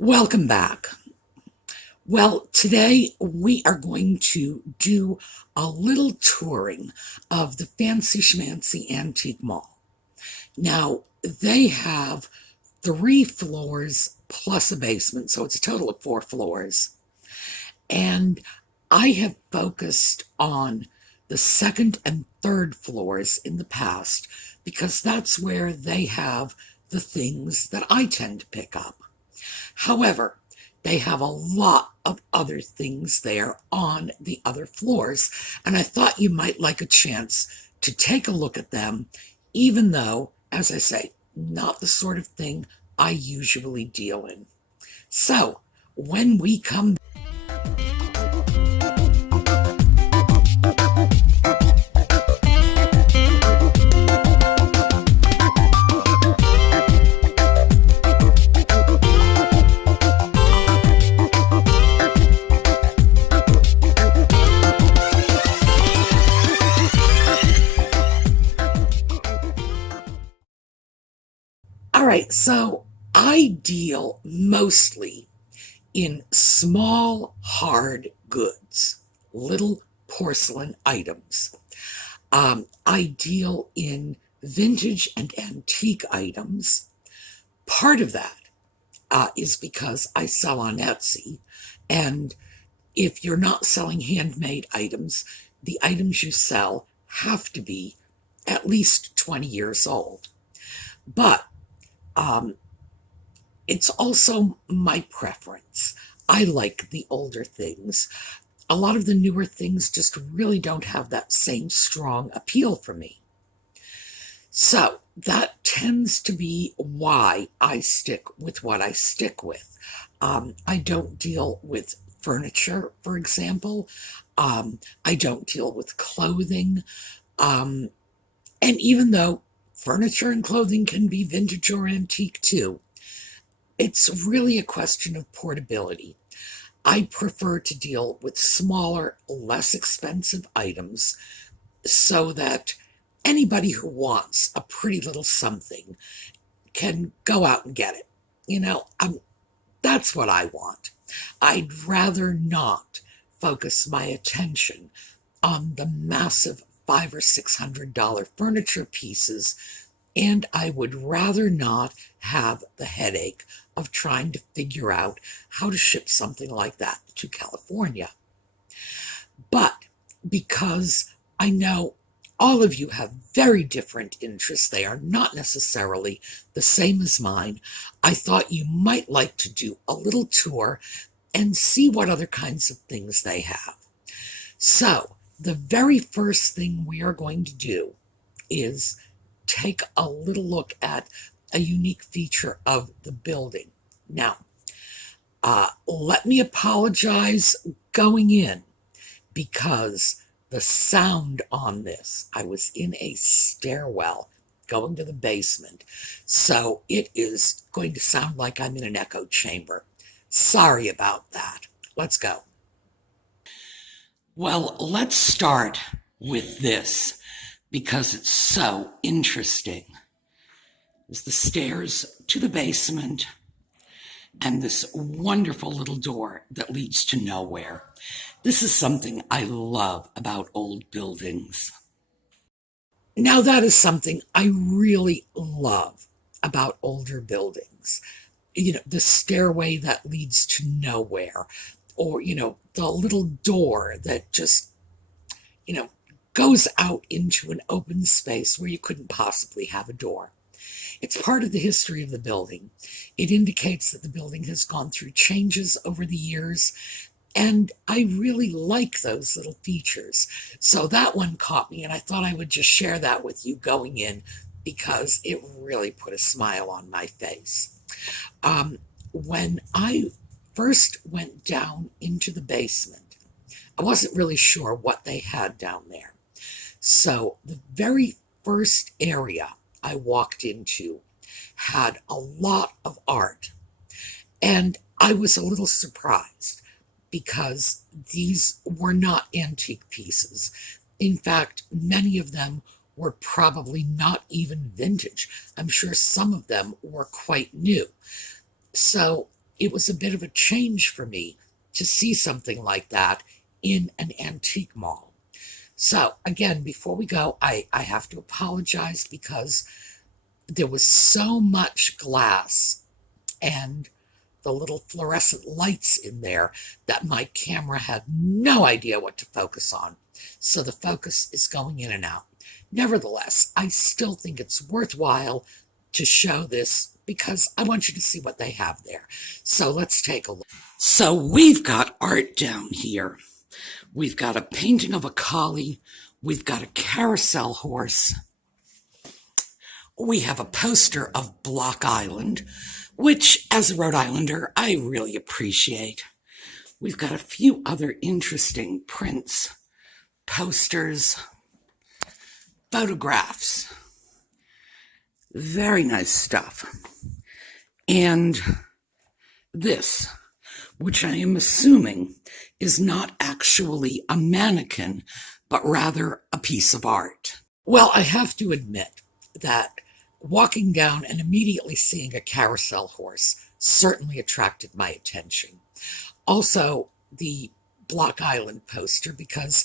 Welcome back. Well, today we are going to do a little touring of the Fancy Schmancy Antique Mall. Now, they have 3 floors plus a basement, so it's a total of 4 floors. And I have focused on the second and third floors in the past because that's where they have the things that I tend to pick up. However, they have a lot of other things there on the other floors, and I thought you might like a chance to take a look at them, even though, as I say, not the sort of thing I usually deal in. So, when we come All right, so I deal mostly in small, hard goods, little porcelain items. I deal in vintage and antique items. Part of that is because I sell on Etsy, and if you're not selling handmade items, the items you sell have to be at least 20 years old. But it's also my preference. I like the older things. A lot of the newer things just really don't have that same strong appeal for me. So that tends to be why I stick with what I stick with. I don't deal with furniture, for example. I don't deal with clothing. And even though furniture and clothing can be vintage or antique too, it's really a question of portability. I prefer to deal with smaller, less expensive items so that anybody who wants a pretty little something can go out and get it. That's what I want. I'd rather not focus my attention on the massive $500 or $600 furniture pieces, and I would rather not have the headache of trying to figure out how to ship something like that to California. But because I know all of you have very different interests, they are not necessarily the same as mine, I thought you might like to do a little tour and see what other kinds of things they have. So, the very first thing we are going to do is take a little look at a unique feature of the building. Now, let me apologize going in because the sound on this, I was in a stairwell going to the basement, so it is going to sound like I'm in an echo chamber. Sorry about that. Let's go. Well, let's start with this because it's so interesting. There's the stairs to the basement and this wonderful little door that leads to nowhere. This is something I love about old buildings. Now, that is something I really love about older buildings. The stairway that leads to nowhere, or, the little door that just, you know, goes out into an open space where you couldn't possibly have a door. It's part of the history of the building. It indicates that the building has gone through changes over the years, and I really like those little features. So that one caught me, and I thought I would just share that with you going in because it really put a smile on my face. When I first went down into the basement, I wasn't really sure what they had down there. So the very first area I walked into had a lot of art, and I was a little surprised because these were not antique pieces. In fact, many of them were probably not even vintage. I'm sure some of them were quite new. So it was a bit of a change for me to see something like that in an antique mall. So again, before we go, I have to apologize because there was so much glass and the little fluorescent lights in there that my camera had no idea what to focus on. So the focus is going in and out. Nevertheless, I still think it's worthwhile to show this because I want you to see what they have there. So let's take a look. So we've got art down here. We've got a painting of a collie. We've got a carousel horse. We have a poster of Block Island, which, as a Rhode Islander, I really appreciate. We've got a few other interesting prints, posters, photographs. Very nice stuff. And this, which I am assuming is not actually a mannequin, but rather a piece of art. Well, I have to admit that walking down and immediately seeing a carousel horse certainly attracted my attention. Also, the Block Island poster, because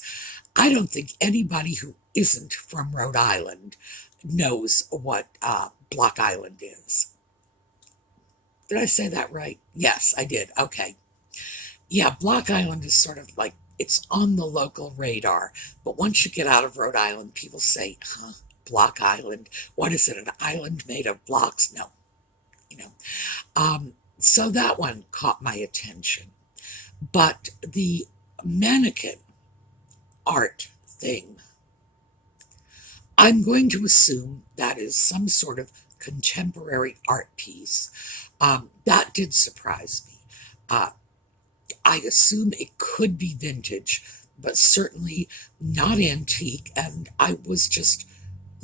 I don't think anybody who isn't from Rhode Island knows what Block Island is. Did I say that right? Yes, I did. Okay. Yeah, Block Island is sort of like, it's on the local radar. But once you get out of Rhode Island, people say, huh, Block Island? What is it, an island made of blocks? No, so that one caught my attention. But the mannequin art thing, I'm going to assume that is some sort of contemporary art piece. That did surprise me. I assume it could be vintage, but certainly not antique, and I was just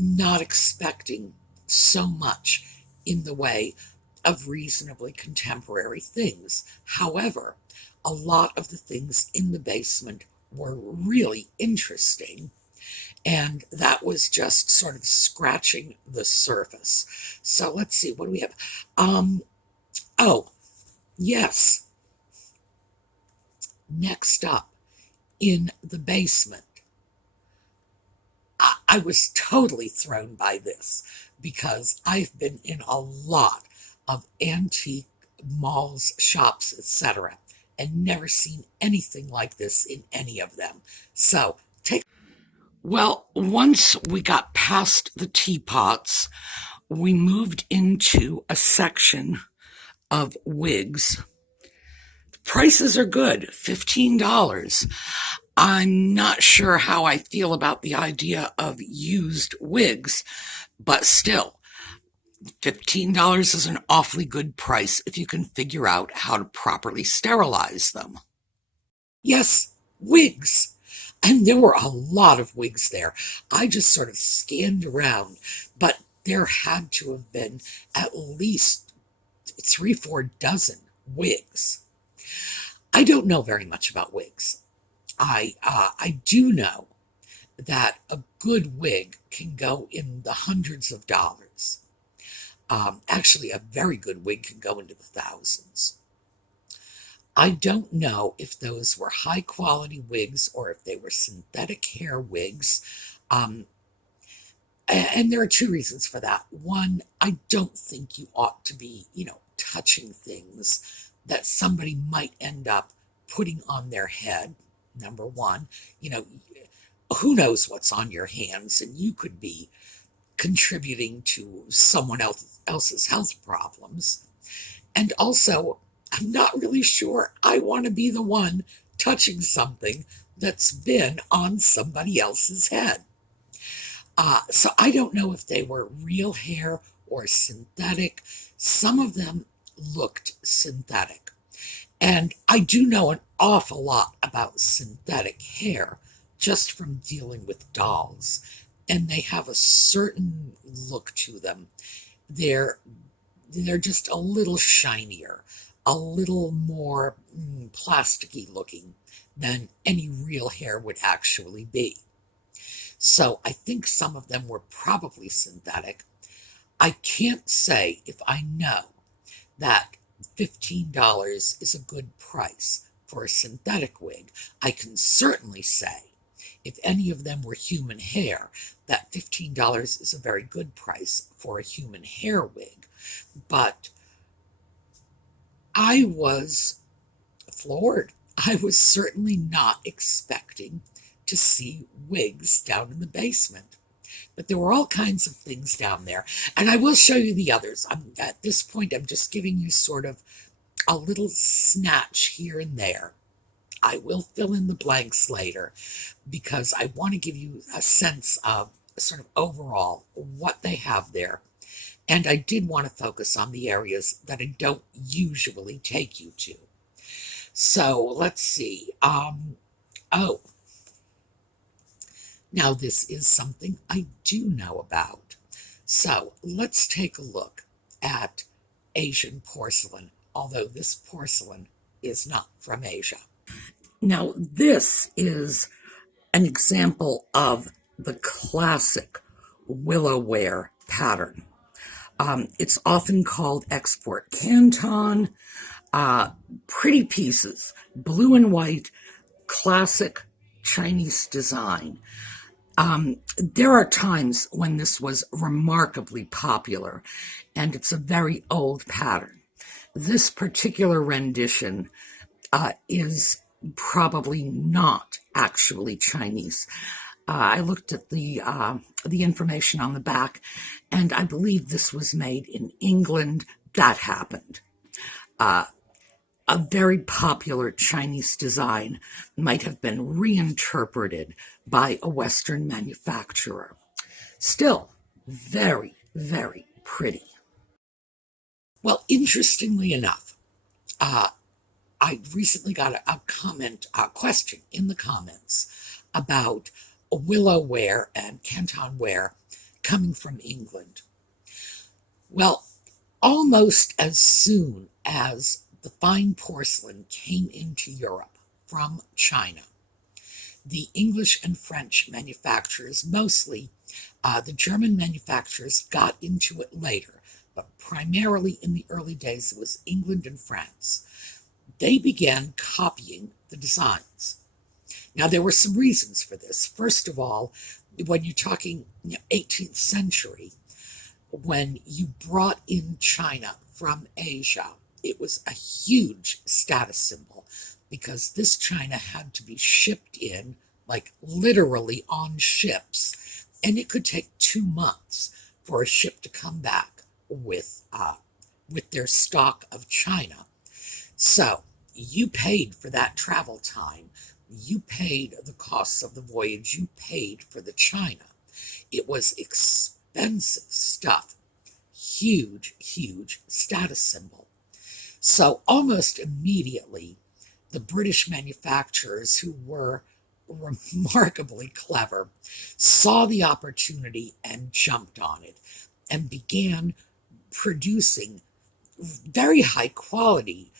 not expecting so much in the way of reasonably contemporary things. However, a lot of the things in the basement were really interesting, and that was just sort of scratching the surface. So let's see, what do we have? Oh, yes. Next up, in the basement, I was totally thrown by this because I've been in a lot of antique malls, shops, etc., and never seen anything like this in any of them. So, well, once we got past the teapots, we moved into a section of wigs. Prices are good, $15. I'm not sure how I feel about the idea of used wigs, but still, $15 is an awfully good price if you can figure out how to properly sterilize them. Yes, wigs. And there were a lot of wigs there. I just sort of scanned around, but there had to have been at least 3-4 dozen wigs. I don't know very much about wigs. I do know that a good wig can go in the hundreds of dollars. Actually, a very good wig can go into the thousands. I don't know if those were high quality wigs or if they were synthetic hair wigs. And there are two reasons for that. One, I don't think you ought to be, touching things that somebody might end up putting on their head. Number one, who knows what's on your hands, and you could be contributing to someone else's health problems. And also, I'm not really sure I want to be the one touching something that's been on somebody else's head. So I don't know if they were real hair or synthetic. Some of them looked synthetic. And I do know an awful lot about synthetic hair just from dealing with dolls. And they have a certain look to them. They're just a little shinier, a little more plasticky looking than any real hair would actually be. So I think some of them were probably synthetic. I can't say if I know that $15 is a good price for a synthetic wig. I can certainly say, if any of them were human hair, that $15 is a very good price for a human hair wig. But I was floored. I was certainly not expecting to see wigs down in the basement. But there were all kinds of things down there. And I will show you the others. At this point, I'm just giving you sort of a little snatch here and there. I will fill in the blanks later because I want to give you a sense of sort of overall what they have there. And I did want to focus on the areas that I don't usually take you to. So let's see. Oh, now this is something I do know about. So let's take a look at Asian porcelain, although this porcelain is not from Asia. Now this is an example of the classic willowware pattern. It's often called export canton. Pretty pieces, blue and white, classic Chinese design. There are times when this was remarkably popular, and it's a very old pattern. This particular rendition is probably not actually Chinese. I looked at the information on the back, and I believe this was made in England. That happened. A very popular Chinese design might have been reinterpreted by a Western manufacturer. Still, very, very pretty. Well, interestingly enough, I recently got a question in the comments about willowware and canton ware coming from England. Well, almost as soon as the fine porcelain came into Europe from China, the English and French manufacturers, mostly the German manufacturers, got into it later, but primarily in the early days it was England and France. They began copying the designs. Now, there were some reasons for this. First of all, when you're talking 18th century, when you brought in China from Asia, it was a huge status symbol because this China had to be shipped in, like literally on ships, and it could take 2 months for a ship to come back with their stock of China. So you paid for that travel time. You paid the costs of the voyage. You paid for the China. It was expensive stuff. Huge, huge status symbol. So almost immediately, the British manufacturers, who were remarkably clever, saw the opportunity and jumped on it and began producing very high quality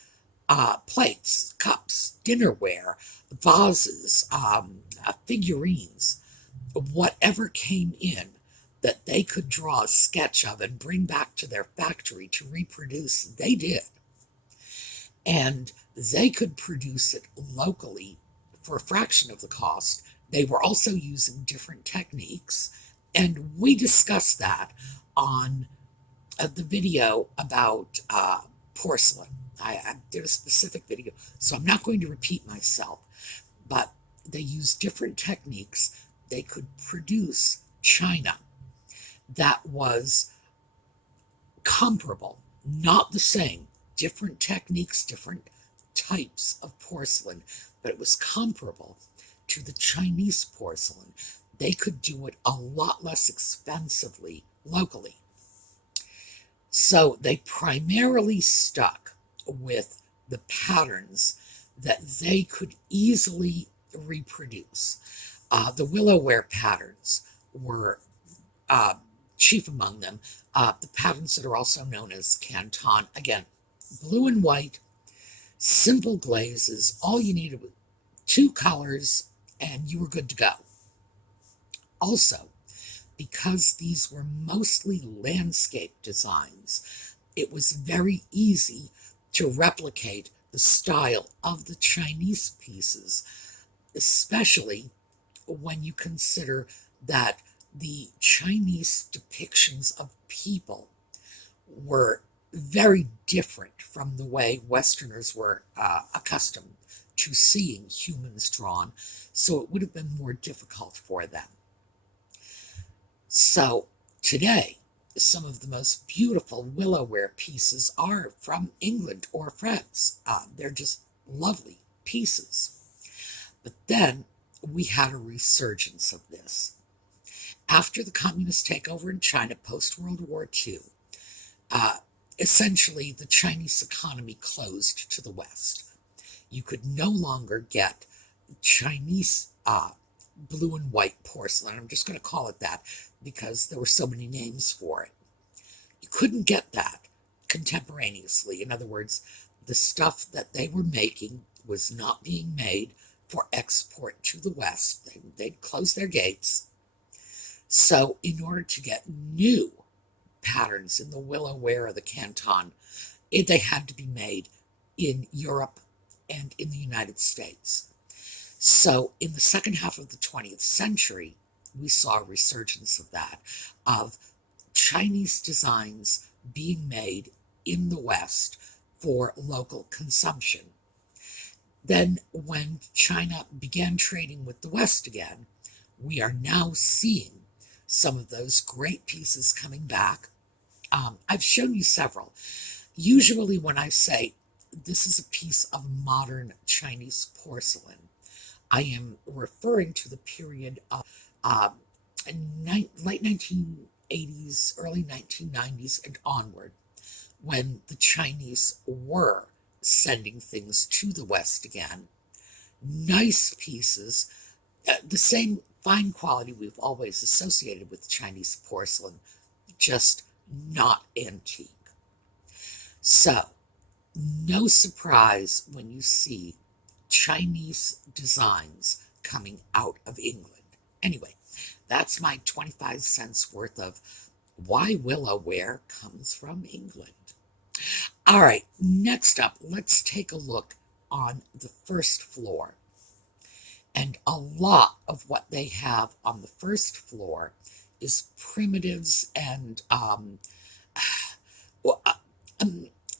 plates, cups, dinnerware, vases, figurines, whatever came in that they could draw a sketch of and bring back to their factory to reproduce, they did. And they could produce it locally for a fraction of the cost. They were also using different techniques, and we discussed that on the video about porcelain. I did a specific video, so I'm not going to repeat myself, but they used different techniques. They could produce china that was comparable, not the same, different techniques, different types of porcelain, but it was comparable to the Chinese porcelain. They could do it a lot less expensively locally. So they primarily stuck with the patterns that they could easily reproduce. The willowware patterns were chief among them. The patterns that are also known as canton, again, blue and white, simple glazes. All you needed was 2 colors and you were good to go. Also, because these were mostly landscape designs, it was very easy to replicate the style of the Chinese pieces, especially when you consider that the Chinese depictions of people were very different from the way Westerners were accustomed to seeing humans drawn, so it would have been more difficult for them. So today, some of the most beautiful willowware pieces are from England or France. They're just lovely pieces. But then we had a resurgence of this. After the communist takeover in China post-World War II, essentially the Chinese economy closed to the West. You could no longer get Chinese blue and white porcelain. I'm just going to call it that because there were so many names for it. You couldn't get that contemporaneously. In other words, the stuff that they were making was not being made for export to the West. They'd close their gates. So in order to get new patterns in the willowware or the canton, they had to be made in Europe and in the United States. So in the second half of the 20th century, we saw a resurgence of that, of Chinese designs being made in the West for local consumption. Then when China began trading with the West again, we are now seeing some of those great pieces coming back. I've shown you several. Usually when I say this is a piece of modern Chinese porcelain, I am referring to the period of late 1980s, early 1990s and onward, when the Chinese were sending things to the West again. Nice pieces, the same fine quality we've always associated with Chinese porcelain, just not antique. So, no surprise when you see Chinese designs coming out of England. Anyway, that's my 25 cents worth of why willowware comes from England. All right, next up, let's take a look on the first floor. And a lot of what they have on the first floor is primitives and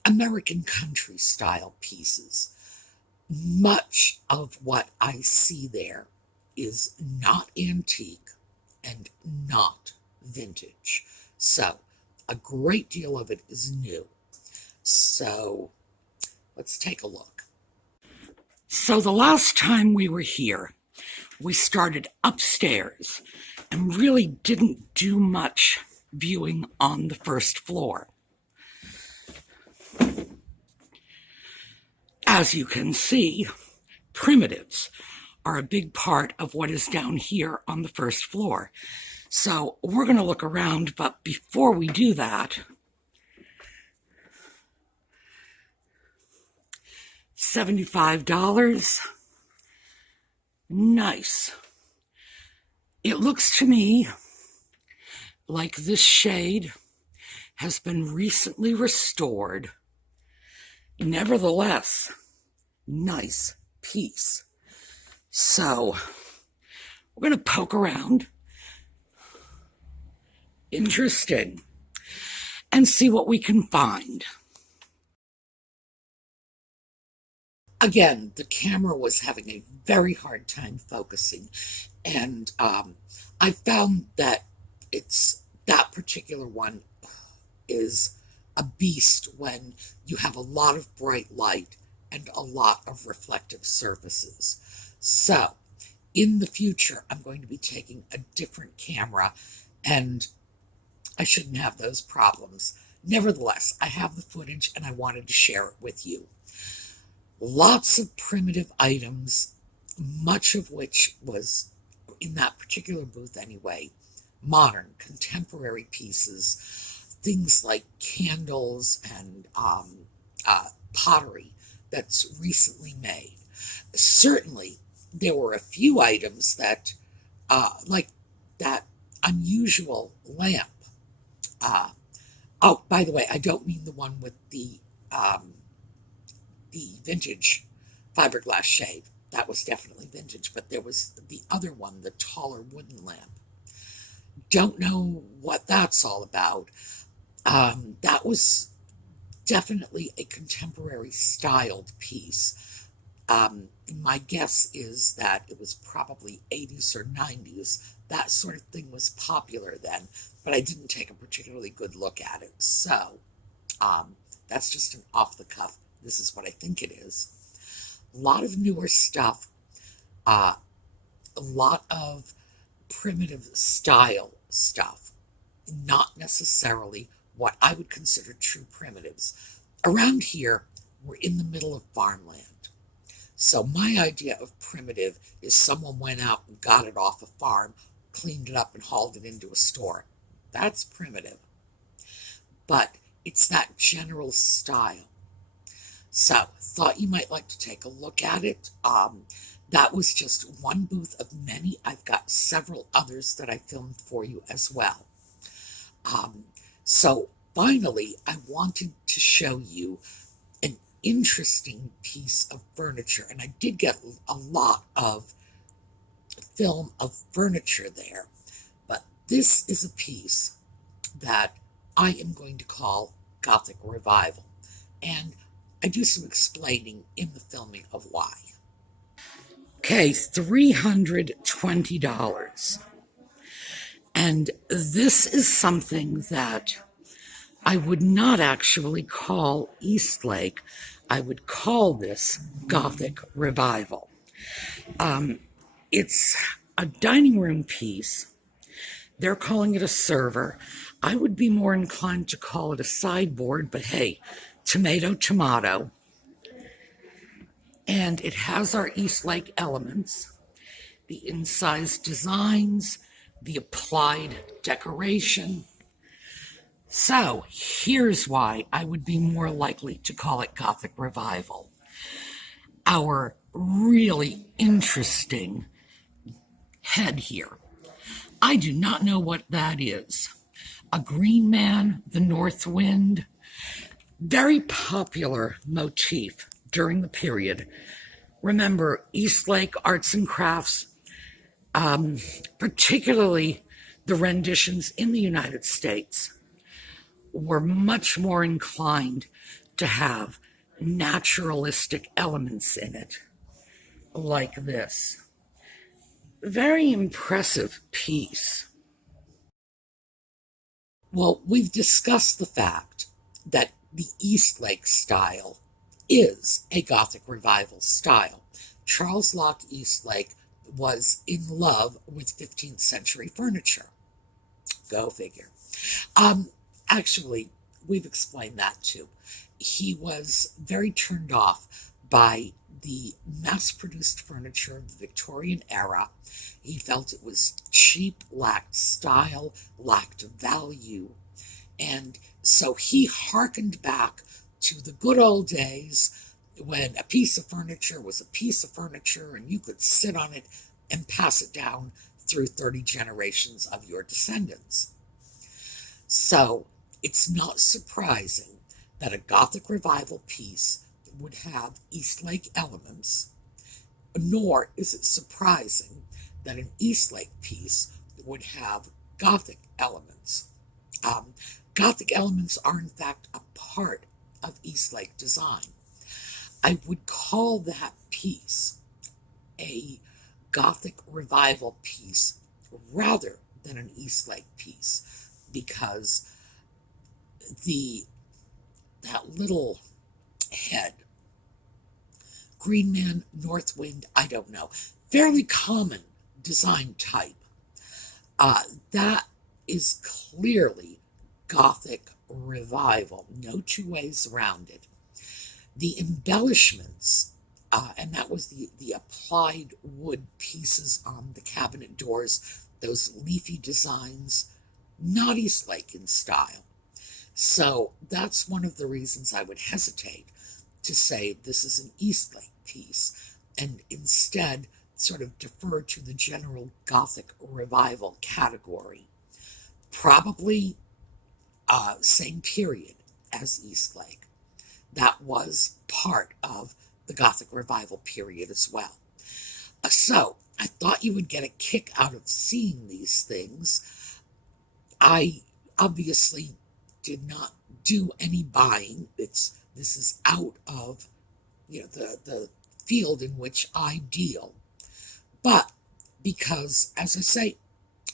American country style pieces. Much of what I see there is not antique and not vintage. So a great deal of it is new. So let's take a look. So the last time we were here, we started upstairs and really didn't do much viewing on the first floor. As you can see, primitives are a big part of what is down here on the first floor. So we're going to look around, but before we do that, $75. Nice. It looks to me like this shade has been recently restored. Nevertheless, nice piece. So we're going to poke around. Interesting. And see what we can find. Again, the camera was having a very hard time focusing, and I found that that particular one is a beast when you have a lot of bright light and a lot of reflective surfaces. So, in the future, I'm going to be taking a different camera, and I shouldn't have those problems. Nevertheless, I have the footage, and I wanted to share it with you. Lots of primitive items, much of which was, in that particular booth anyway, modern, contemporary pieces, things like candles and pottery that's recently made. Certainly, there were a few items that, like that unusual lamp. Oh, by the way, I don't mean the one with the the vintage fiberglass shade. That was definitely vintage, but there was the other one, the taller wooden lamp. Don't know what that's all about. That was definitely a contemporary styled piece. My guess is that it was probably 80s or 90s. That sort of thing was popular then, but I didn't take a particularly good look at it. So that's just an off the cuff. This is what I think it is. A lot of newer stuff, a lot of primitive style stuff, not necessarily what I would consider true primitives. Around here, we're in the middle of farmland. So my idea of primitive is someone went out and got it off a farm, cleaned it up and hauled it into a store. That's primitive. But it's that general style. So thought you might like to take a look at it. That was just one booth of many. I've got several others that I filmed for you as well. So finally, I wanted to show you an interesting piece of furniture, and I did get a lot of film of furniture there, but this is a piece that I am going to call Gothic Revival, and I do some explaining in the filming of why. Okay, $320. And this is something that I would not actually call Eastlake. I would call this Gothic Revival. It's a dining room piece. They're calling it a server. I would be more inclined to call it a sideboard, but hey, tomato, tomato. And it has our Eastlake elements, the incised designs, the applied decoration. So here's why I would be more likely to call it Gothic Revival. Our really interesting head here. I do not know what that is. A green man, the north wind. Very popular motif during the period. Remember, Eastlake arts and crafts, particularly the renditions in the United States, were much more inclined to have naturalistic elements in it, like this. Very impressive piece. Well, we've discussed the fact that the Eastlake style is a Gothic Revival style. Charles Locke Eastlake was in love with 15th century furniture. Go figure. Actually, we've explained that too. He was very turned off by the mass-produced furniture of the Victorian era. He felt it was cheap, lacked style, lacked value, and so he hearkened back to the good old days when a piece of furniture was a piece of furniture and you could sit on it and pass it down through 30 generations of your descendants. So it's not surprising that a Gothic Revival piece would have Eastlake elements, nor is it surprising that an Eastlake piece would have Gothic elements. Gothic elements are in fact a part of Eastlake design. I would call that piece a Gothic Revival piece rather than an Eastlake piece, because that little head, green man, north wind, I don't know, fairly common design type, that is clearly Gothic Revival, no two ways around it. The embellishments, and that was the applied wood pieces on the cabinet doors, those leafy designs, not Eastlake in style. So that's one of the reasons I would hesitate to say this is an Eastlake piece, and instead sort of defer to the general Gothic Revival category. Probably same period as Eastlake. that was part of the Gothic revival period as well. So I thought you would get a kick out of seeing these things. I obviously did not do any buying. This is out of the field in which I deal. But because, as I say,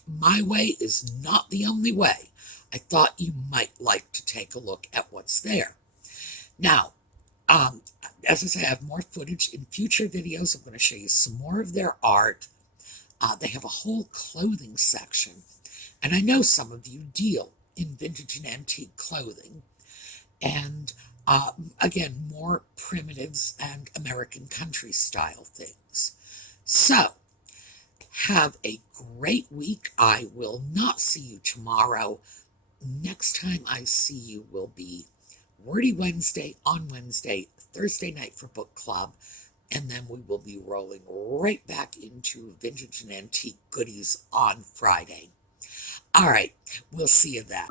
my way is not the only way, I thought you might like to take a look at what's there. Now, as I say, I have more footage in future videos. I'm going to show you some more of their art. They have a whole clothing section, and I know some of you deal in vintage and antique clothing, and again, more primitives and American country style things. So, have a great week. I will not see you tomorrow. Next time I see you will be Wordy Wednesday on Wednesday, Thursday night for book club, and then we will be rolling right back into vintage and antique goodies on Friday. All right, we'll see you then.